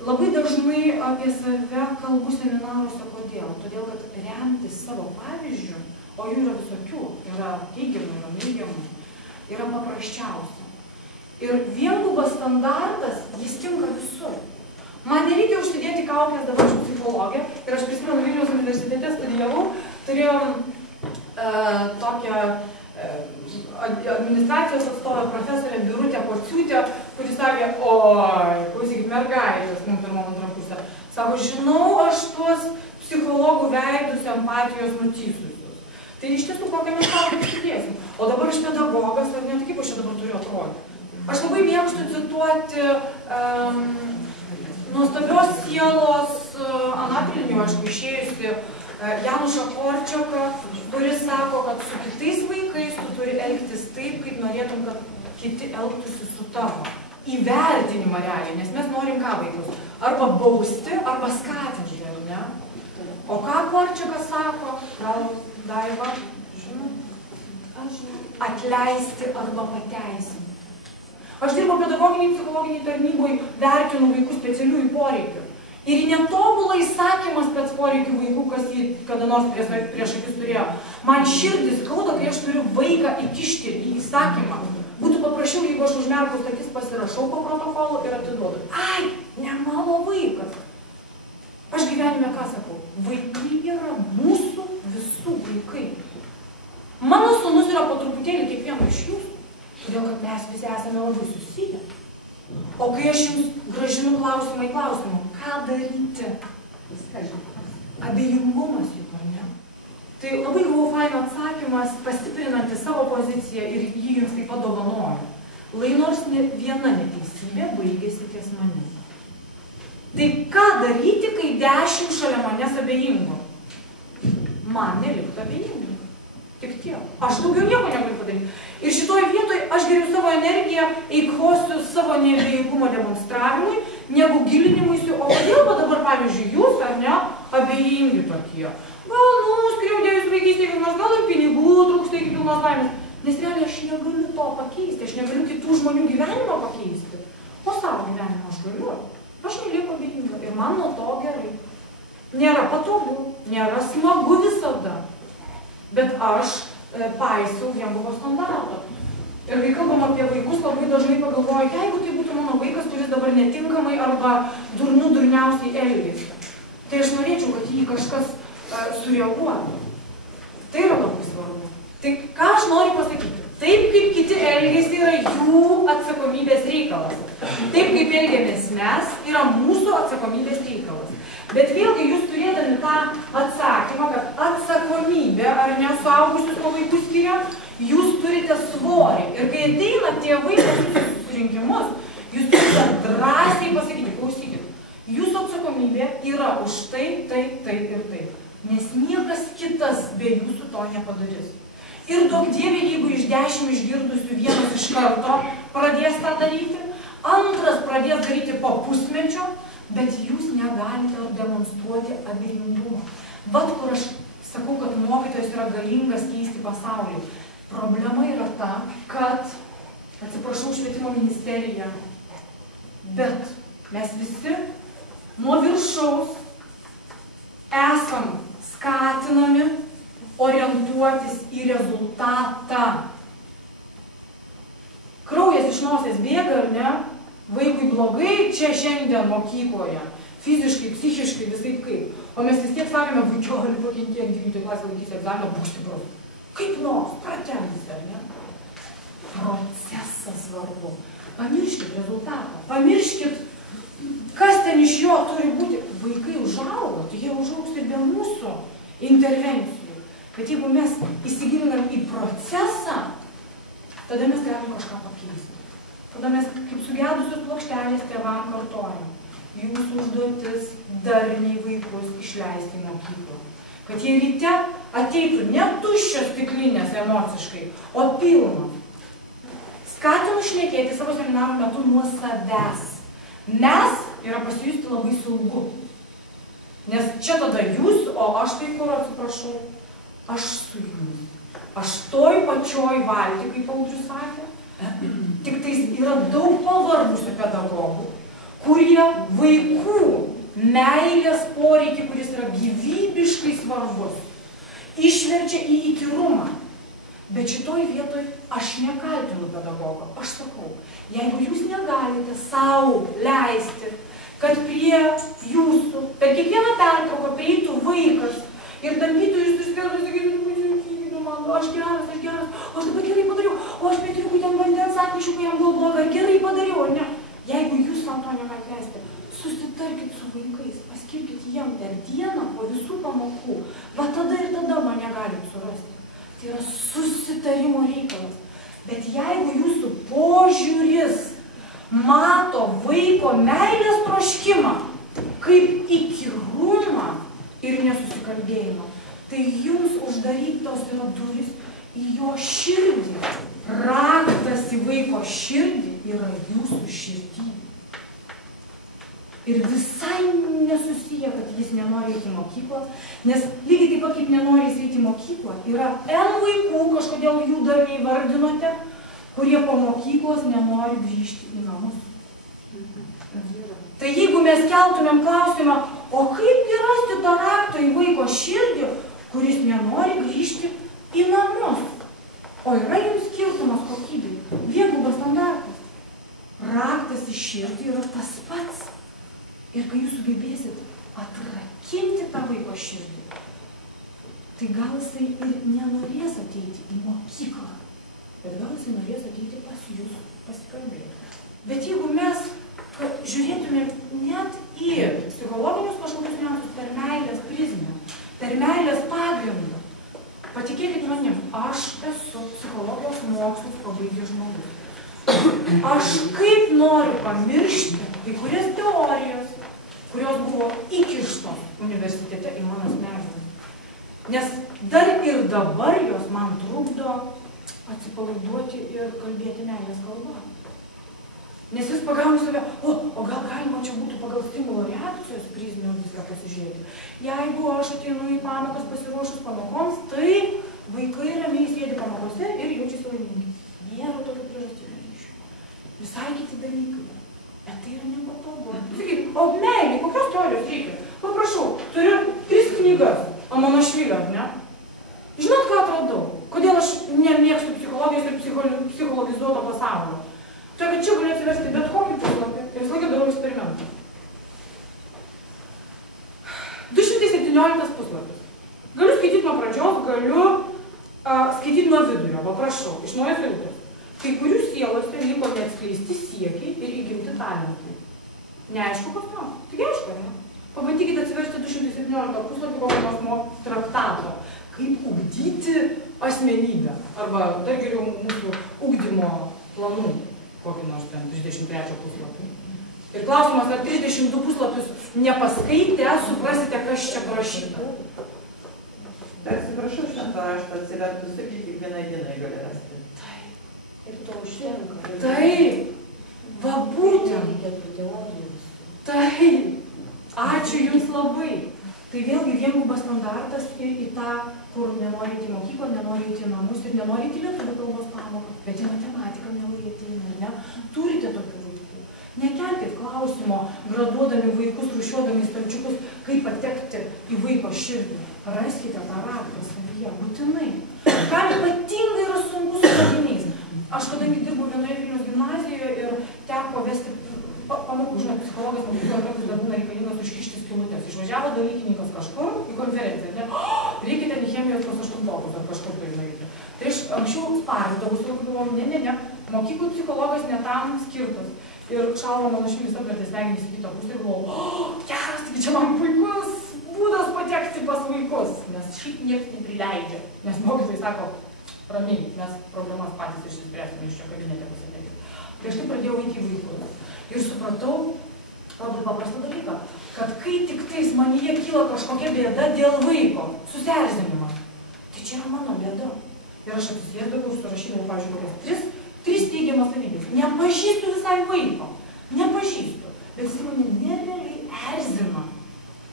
Labai dažnai apie save kalbu seminaruose. Kodėl? Todėl, kad remtis savo pavyzdžių, o jų yra visokių, yra teigiamų, yra neigiamų, yra paprasčiausia. Ir viengubas standartas, jis tinka visur. Man nereikia užsidėti kaukės, dabar aš psichologė, ir aš prisimenu Vilniaus universitete studijavau, turėjom tokią administracijos atstovę profesorę Birutę Pociūtę, kuris sakė, oi, klausykit, mergaitės, mums pirmam antram kurse. Sako, žinau aš tuos psichologų veidus empatijos nutįsusius. Tai iš tiesų, kokią mes savo pasidėsim. O dabar aš pedagogas, ar ne, tai kaip aš čia dabar turiu atrodyti. Aš labai mėgstu cituoti nuostabios sielos anapilnių, aišku, išėjusi Janušą Korčioką, kuris sako, kad su kitais vaikais tu turi elgtis taip, kaip norėtum, kad kiti elgtųsi su tavo. Įvertinimą realiai, nes mes norim ką vaikus? Arba bausti, arba skatinti, ar ne? O ką Korčiokas sako? Gal Daiva, žinau? Atleisti arba pateisinti. Aš dirbu pedagoginiai, psichologiniai tarnyboj, vertinu vaikų specialiųjų poreikių. Ir netobulą įsakymą spec poreikių vaikų, kas jį kada nors prieš akis turėjo. Man širdis skauda, kai aš turiu vaiką įkišti į įsakymą. Būtų paprašiau, jeigu aš užmerkus akis pasirašau po protokolu ir atiduodu. Ai, ne mano vaikas. Aš gyvenime ką sakau? Vaikai yra mūsų visų vaikai. Mano sūnus yra po truputėlį kiekvieno iš jūsų. Todėl, kad mes visi esame labai susiję. O kai aš jums grąžinu klausimą į klausimą, ką daryti? Abejingumas juk, ar ne? Tai labai buvo faino atsakymas, pastiprinanti savo poziciją ir jį jums taip pat dovanoja. Lai nors viena neteisybė baigėsi ties manim. Tai ką daryti, kai 10 šalia manęs abejingų? Man neliktų abejingų. Tik tiek. Aš daugiau nieko negaliu padaryti. Ir šitoj vietoj aš geriau savo energiją eikvosiu savo neabejingumo demonstravimui, negu gilinimuisi. O kodėl dabar, pavyzdžiui, jūs, ar ne, abejingi tokie? Gal, skriaudė jūs vaikystėje, nors gal ir pinigų trūksta iki pilnos laimės. Nes realiai aš negaliu to pakeisti, aš negaliu kitų žmonių gyvenimo pakeisti. O savo gyvenimą aš galiu. Aš nelieku abejinga ir man nuo to gerai. Nėra patogu, nėra smagu visada. Bet aš paisiau vienbuvo standarto. Ir kai kalbam apie vaikus, labai dažnai pagalvoju, jeigu tai būtų mano vaikas, kuris dabar netinkamai arba durniausiai elgiasi. Tai aš norėčiau, kad jį kažkas sureaguotų. Tai yra labai svarbu. Tai ką aš noriu pasakyti? Taip, kaip kiti elgiasi, yra jų atsakomybės reikalas. Taip, kaip elgiamės mes, yra mūsų atsakomybės reikalas. Bet vėlgi jūs turėdami tą atsakymą, kad atsakomybė, ar ne, suaugusius nuo vaikų skiria, jūs turite svorį. Ir kai ateina tėvai į susirinkimus, jūs turite drąsiai pasakyti, klausykit, jūsų atsakomybė yra už tai ir taip. Nes niekas kitas be jūsų to nepadarys. Ir daug dievė, jeigu iš 10 išgirdusių vienas iš karto pradės tą daryti, antras pradės daryti po pusmečio, bet jūs negalite demonstruoti abejingumą. Vat kur aš sakau, kad mokytojas yra galingas keisti pasaulį. Problema yra ta, kad, atsiprašau, švietimo ministerija, bet mes visi nuo viršaus esam skatinami orientuotis į rezultatą. Kraujas iš nosies bėga, ar ne? Vaikui blogai čia šiandien mokykloje, fiziškai, psichiškai, visai kaip. O mes vis tiek sakome, vaikiolį pakenkėk 9 klasę laikysi egzaminą, būk stiprus. Kaip nors, pratemsi, ar ne? Procesas svarbu. Pamirškit rezultatą, pamirškit, kas ten iš jo turi būti. Vaikai užaugo, tai jie užaugs ir be mūsų intervencijų. Bet jeigu mes įsigilinam į procesą, tada mes galim kažką pakeisti. Tada mes kaip sugedusios plokštelės tėvam kartojam. Jūsų užduotis darniai vaikus išleisti į mokyklą. Kad jie ryte ateitų ne tuščios stiklinės emociškai, o pilnos. Skatinu šnekėti savo seminarų metu nuo savęs. Mes yra pasijusti labai saugu. Nes čia tada jūs, o aš tai kur atsiprašau, aš su jumis. Aš toj pačioj valty, kaip Audrius sakė, tik tais yra daug pavargusių pedagogų, kurie apie vaikų meilės poreikį, kuris yra gyvybiškai svarbus. Išverčia į įkyrumą. Bet šitoj vietoj aš nekaltinu pedagogo. Aš sakau, jeigu jūs negalite savo leisti, kad prie jūsų per kiekvieną pertrauką prieitų vaikas ir tampytų jūs išskirtų, sakytų, aš geras, aš dabar gerai padariau, o aš Petriukui ten vandens atnešiu, kai jam buvo bloga, ar gerai padariau, ar ne? Jeigu jūs savo to negalite leisti, susitarkit su vaikais, paskirkit jiem per dieną po visų pamokų, va tada ir tada mane galit surasti. Tai yra susitarimo reikalas. Bet jeigu jūsų požiūris mato vaiko meilės troškimą kaip įkyrumą ir nesusikalbėjimą, tai jums uždarytos yra duris į jo širdį. Raktas į vaiko širdį yra jūsų širdį. Ir visai nesusiję, kad jis nenori eiti į mokyklą, nes lygiai taip pat kaip nenori jis eiti į mokyklą, yra N vaikų, kažkodėl jų dar neįvardinote, kurie po mokyklos nenori grįžti į namus. Tai jeigu mes keltumėm klausimą, o kaip rasti tą raktą į vaiko širdį, kuris nenori grįžti į namus? O yra jums skirtumas kokybei. Dvigubas standartas. Raktas į širdį yra tas pats. Ir kai jūs sugebėsit atrakinti tą vaiko širdį, tai gal jisai ir nenorės ateiti į mokyklą, bet gal jisai norės ateiti pas jūs pasikalbėti. Bet jeigu mes žiūrėtume net į psichologinius kažkokius niuansus per meilės prizmę, per meilės pagrindą, patikėkit manim, aš esu psichologijos mokslus pabaigęs žmogus. Aš kaip noriu pamiršti kai kurias teorijas, kurios buvo įkištos universitete į mano smegenis. Nes dar ir dabar jos man trukdo atsipalaiduoti ir kalbėti meilės kalba. Nes jis pagauna save, o gal galima čia būtų pagal stimulo reakcijos prizmę viską pasižiūrėti. Jeigu aš ateinu į pamokas pasiruošus pamokoms, tai vaikai ramiai sėdi pamokose ir jaučiasi laimingi. Nėra tokio priežastinio ryšio. Visai kiti dalykai. Bet tai yra nepatogu. Sakyk, o meilė, kokios teorijos reikia? Paprašau, turiu 3 knygas, o mano švilio, ne? Žinot, ką atradau? Kodėl aš nemėgstu psichologijos ir psichologizuoto pasaulio? Tai, kad čia galiu atsiversti bet kokį puslapį ir visą laiką darau eksperimentą. 217 puslapis. Galiu skaityti nuo pradžios, galiu skaityti nuo vidurio, paprašau, iš naujos eilutės. Kai kurių sielose liko neatskleisti siekiai ir įgimti talentai. Neaišku, kas nors. Taigi aišku, ne? Pabandykite atsiversti 217 puslapį kokio nors traktato. Kaip ugdyti asmenybę. Arba dar geriau mūsų ugdymo planų. Kokį nors ten 33 puslapį. Ir klausimas, ar 32 puslapius nepaskaitę, suprasite, kas čia parašyta. Tai atsiprašau, šventą raštą atsivertus, sakyti, kiekvienai dienai gali rasti. Ir to užtenka. Taip, va būtent. Taip, ačiū jums labai. Tai vėlgi dvigubas standartas ir į tą, kur nenori eiti į mokyklą, nenori eiti į namus ir nenori eiti į lietuvių kalbos pamoką, bet į matematiką mielai ateina, ne? Turite tokių vaikų. Nekelkit klausimo, graduodami vaikus, rūšiuodami stalčiukus, kaip patekti į vaiko širdį. Raskite tą raktą savyje, būtinai. Kam ypatingai yra sunku su mokiniais. Aš kadangi dirbu vienoje Vilniaus gimnazijoje ir teko vesti pamokų, žinot, psichologas mokykloje kartais dar būna reikalingas užkišti skylutes. Išvažiavo dalykininkas kažkur į konferenciją, ne? Reikia ten chemijos pas 8-okus ar kažkur tai nueiti. Tai aš anksčiau spardavus, galvojau, ne, mokyklų psichologas ne tam skirtas. Ir šalva mano švilis apvertė smegenis į kitą pusę ir galvojau, geras, taigi čia man puikus būdas patekti pas vaikus, nes šiaip niekas neprileidžia, nes mokytojai sako, ramiai, mes problemas patys išsispręsime iš čia kabinete pasėdėkit. Tai aš taip pradėjau eiti į vaikus ir supratau labai paprastą dalyką, kad kai tik tais manyje kyla kažkokia bėda dėl vaiko, susierzinimas, tai čia yra mano bėda. Ir aš atsisėdavau ir surašydavau, pavyzdžiui, 3 teigiamas savybės. Nepažįstu visai vaiko, nepažįstu, bet jis mane nerealiai erzina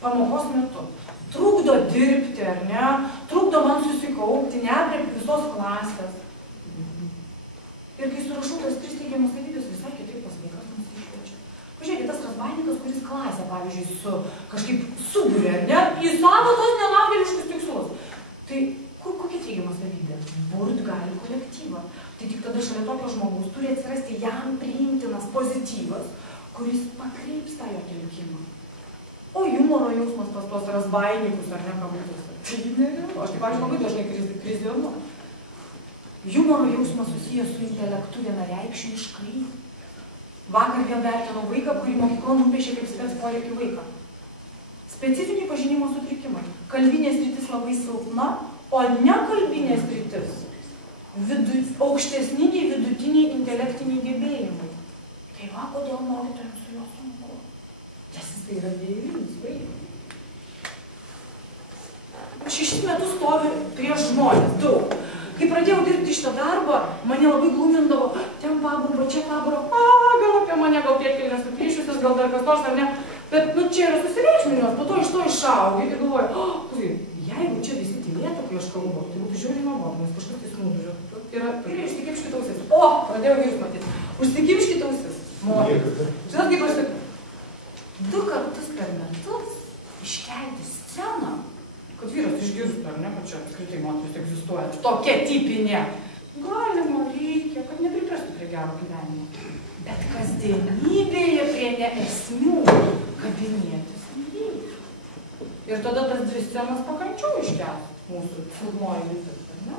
pamokos metu. Trukdo dirbti, ar ne, trukdo man susikaupti, neaprėpti visos klasės. Ir kai surašau tas 3 teigiamas savybės, visai kitaip tas vaikas nusišviečia. Pažiūrėkit, tas, kas vainikas, kuris klasę, pavyzdžiui, kažkaip suburia, ne, į savo tos nenaudėliškus tikslus. Tai kokia teigiama savybė? Burt gali kolektyvą. Tai tik tada šalia tokio žmogaus turi atsirasti jam priimtinas pozityvas, kuris pakreips tą jo telkimą. O humoro jausmas pas tos razbainikus ar ne kabutėse. Tai nerealu. Aš taip, pavyzdžiui, labai dažnai krizionuoju. Humoro jausmas susijęs su intelektu vienareikšmiškai. Vakar vėl vertinau vaiką, kurį mokykla nupiešė kaip spec poreikių vaiką. Specifiniai pažinimo sutrikimai. Kalbinė sritis labai silpna, o ne kalbinė sritis. Aukštesniniai, vidutiniai, intelektiniai gebėjimai. Tai va, kodėl mokytojams su juo sunku. Nes jis tai yra neįlinis vaikas. 6 metus stovi prieš žmonės, daug. Kai pradėjau dirbti šitą darbą, mane labai glumindavo, ten paburba, čia paburba, gal apie mane, gal pėdkelnės suplyšusios, gal dar kas nors ar ne. Bet, čia yra susireikšminimas, po to iš to išaugi ir galvoju, jeigu čia visi tylėtų, kai aš kalbu, tai būtų žiūrima nuomonės, kažkas tai smūdžiu. Ir užsikimškite ausis. O, pradėjau vyrus matyti. Užsikimškite ausis. Žinot, kaip aš sakiau, 2 kartus per metus iškelti sceną, kad vyras išgirstų, ar ne, kad čia apskritai moteris egzistuoja. Tokia tipinė. Galima, reikia, kad nepriprastų prie gero gyvenimo. Bet kasdienybėje prie neesmių kabinėtis nereikia. Ir tada tas 2 scenas pakančiau iškelt mūsų filmuoji visas, ar ne?